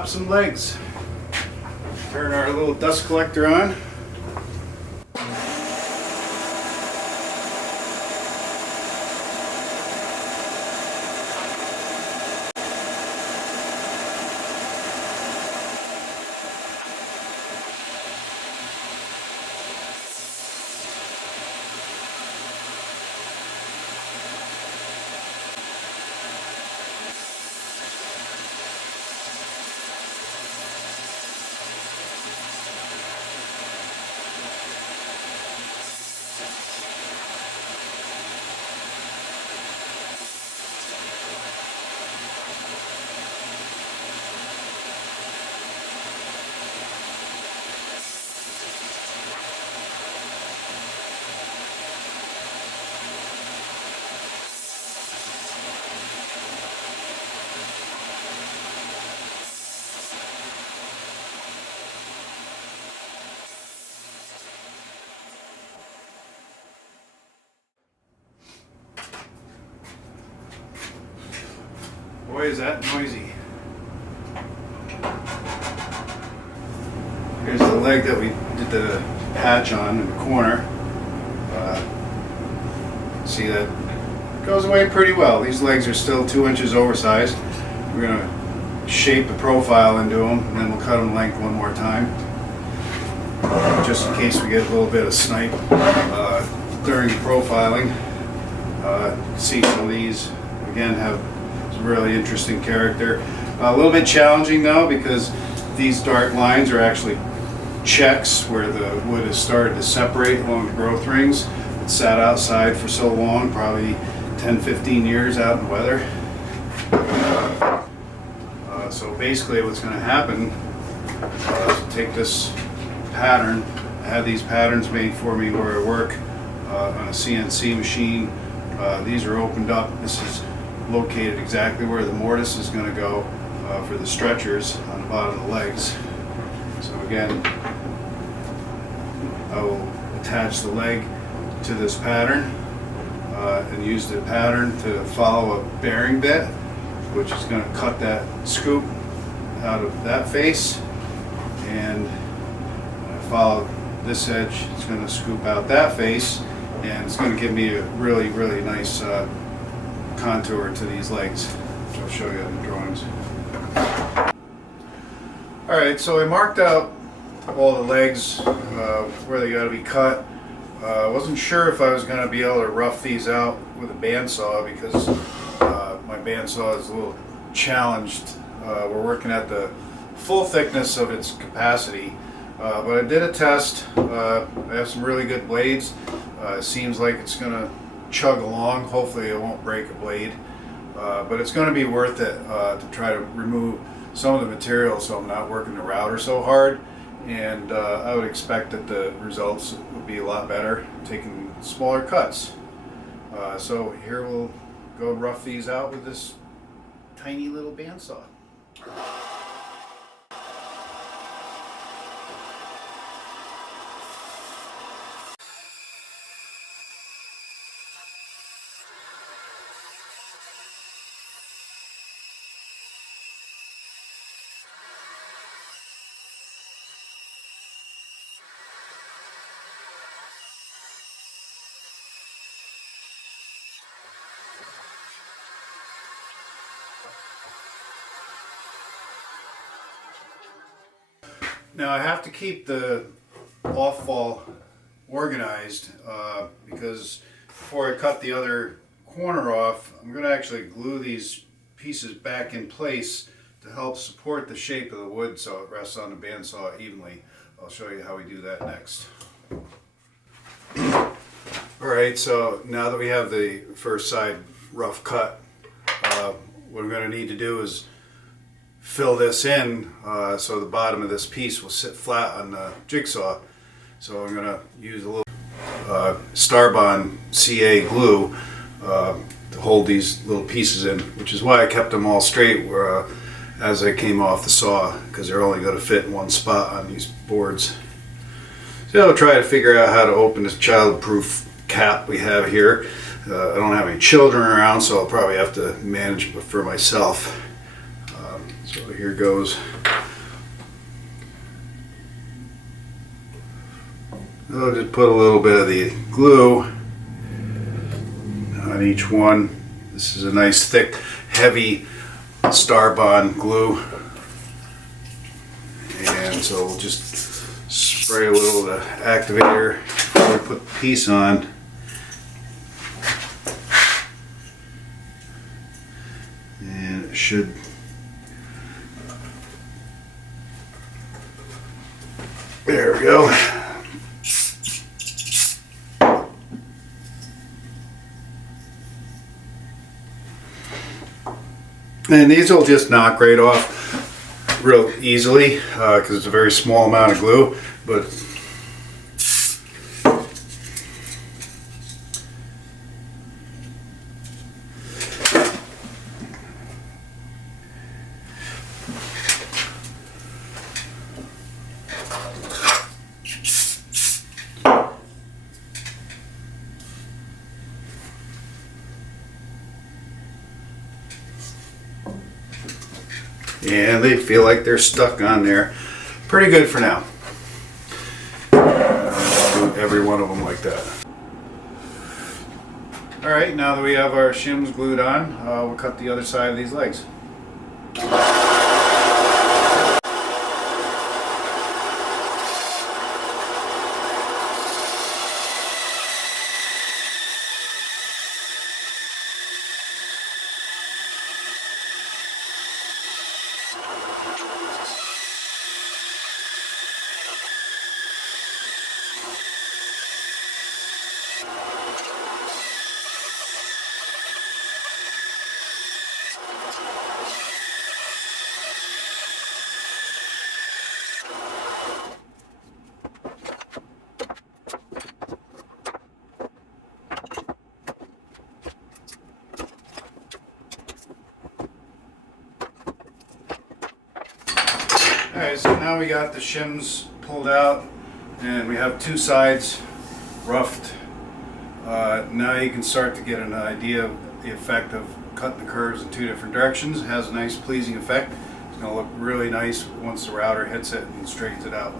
chop some legs. Turn our little dust collector on. Boy, is that noisy. Here's the leg that we did the patch on in the corner. See, that goes away pretty well. These legs are still 2 inches oversized. We're going to shape the profile into them, and then we'll cut them length one more time, just in case we get a little bit of snipe during the profiling. See, some of these again have really interesting character. A little bit challenging though, because these dark lines are actually checks where the wood has started to separate along the growth rings. It sat outside for so long, probably 10-15 years out in the weather. So basically what's going to happen is take this pattern. I have these patterns made for me where I work on a CNC machine. These are opened up. This is located exactly where the mortise is going to go for the stretchers on the bottom of the legs. So again, I will attach the leg to this pattern and use the pattern to follow a bearing bit, which is going to cut that scoop out of that face, and when I follow this edge, it's going to scoop out that face, and it's going to give me a really, really nice contour to these legs, which I'll show you in the drawings. Alright, so I marked out all the legs where they got to be cut. I wasn't sure if I was going to be able to rough these out with a bandsaw, because my bandsaw is a little challenged. We're working at the full thickness of its capacity, but I did a test. I have some really good blades. It seems like it's going to chug along. Hopefully it won't break a blade, but it's going to be worth it to try to remove some of the material so I'm not working the router so hard, and I would expect that the results will be a lot better taking smaller cuts. So here we'll go rough these out with this tiny little bandsaw. Now I have to keep the off-fall organized because before I cut the other corner off, I'm going to actually glue these pieces back in place to help support the shape of the wood so it rests on the bandsaw evenly. I'll show you how we do that next. Alright, so now that we have the first side rough cut, what I'm going to need to do is fill this in so the bottom of this piece will sit flat on the jigsaw. So I'm going to use a little Starbond CA glue to hold these little pieces in, which is why I kept them all straight as I came off the saw, because they're only going to fit in one spot on these boards. So I'll try to figure out how to open this child-proof cap we have here. I don't have any children around, so I'll probably have to manage it for myself. So here goes. I'll just put a little bit of the glue on each one. This is a nice thick, heavy Starbond glue. And so we'll just spray a little of the activator before we put the piece on. And it should there we go. And these will just knock right off real easily because it's a very small amount of glue, but and they feel like they're stuck on there pretty good for now. Do every one of them like that. Alright, now that we have our shims glued on, we'll cut the other side of these legs. Alright, so now we got the shims pulled out and we have two sides roughed. Now you can start to get an idea of the effect of cutting the curves in two different directions. It has a nice pleasing effect. It's going to look really nice once the router hits it and straightens it out.